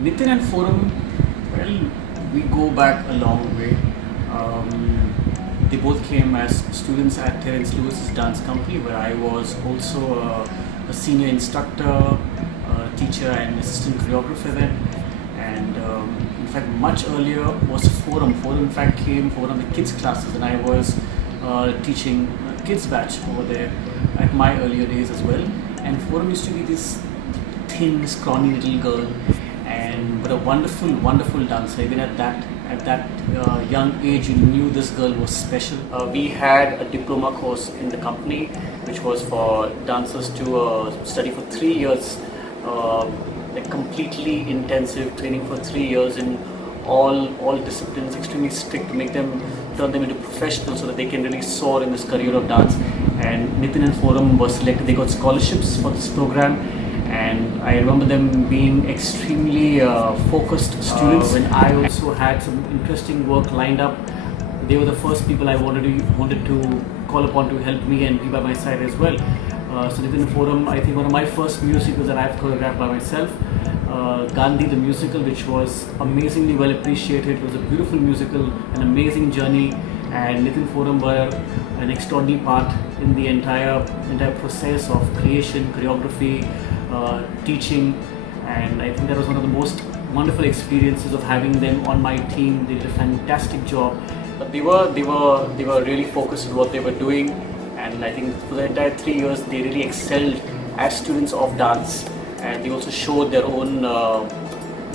Nitin and Forum, well, we go back a long way. They both came as students at Terence Lewis's dance company, where I was also a senior instructor, teacher, and assistant choreographer then. And in fact, much earlier was Forum. Forum, in fact, came for one of the kids' classes, and I was teaching kids' batch over there at my earlier days as well. And Forum used to be this thin, scrawny little girl, and but a wonderful, wonderful dancer. Even at that young age, you knew this girl was special. We had a diploma course in the company, which was for dancers to study for 3 years, like completely intensive training for 3 years in all disciplines, extremely strict to make them turn them into professionals so that they can really soar in this career of dance. And Nitin and Forum were selected. They got scholarships for this program, and I remember them being extremely focused students. When I also had some interesting work lined up, they were the first people I wanted to call upon to help me and be by my side as well. So Nitin Forum, I think one of my first musicals that I've choreographed by myself, Gandhi the musical, which was amazingly well appreciated. It was a beautiful musical, an amazing journey, and Nitin Forum were an extraordinary part in the entire process of creation, choreography, teaching, and I think that was one of the most wonderful experiences of having them on my team. They did a fantastic job. But they were really focused on what they were doing, and I think for the entire 3 years they really excelled as students of dance, and they also showed their own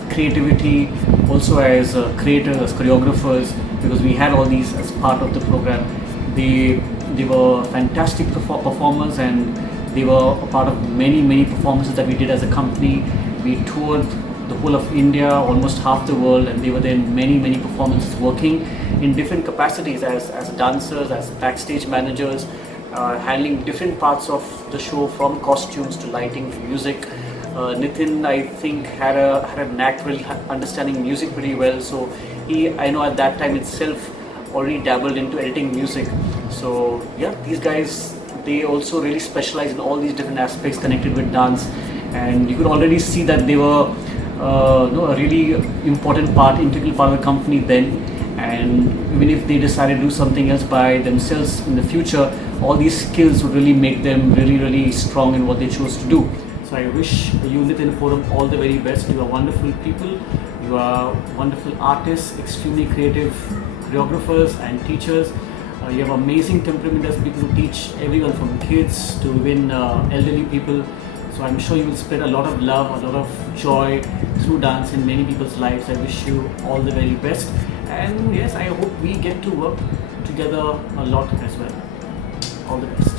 creativity also as creators, as choreographers, because we had all these as part of the program. They were fantastic performers, and they were a part of many performances that we did as a company. We toured the whole of India, almost half the world, and they were there in many performances, working in different capacities as dancers, as backstage managers, handling different parts of the show, from costumes to lighting to music. Nitin, I think, had a knack really understanding music pretty well. So I know at that time itself, already dabbled into editing music. So yeah, these guys, they also really specialize in all these different aspects connected with dance, and you could already see that they were a really important part, integral part of the company then. And even if they decided to do something else by themselves in the future, all these skills would really make them really strong in what they chose to do. So I wish you, Nitin Forum, all the very best. You are wonderful people. You are wonderful artists, extremely creative choreographers and teachers. You have amazing temperament as people who teach everyone from kids to even elderly people. So I'm sure you will spread a lot of love, a lot of joy through dance in many people's lives. I wish you all the very best. And yes, I hope we get to work together a lot as well. All the best.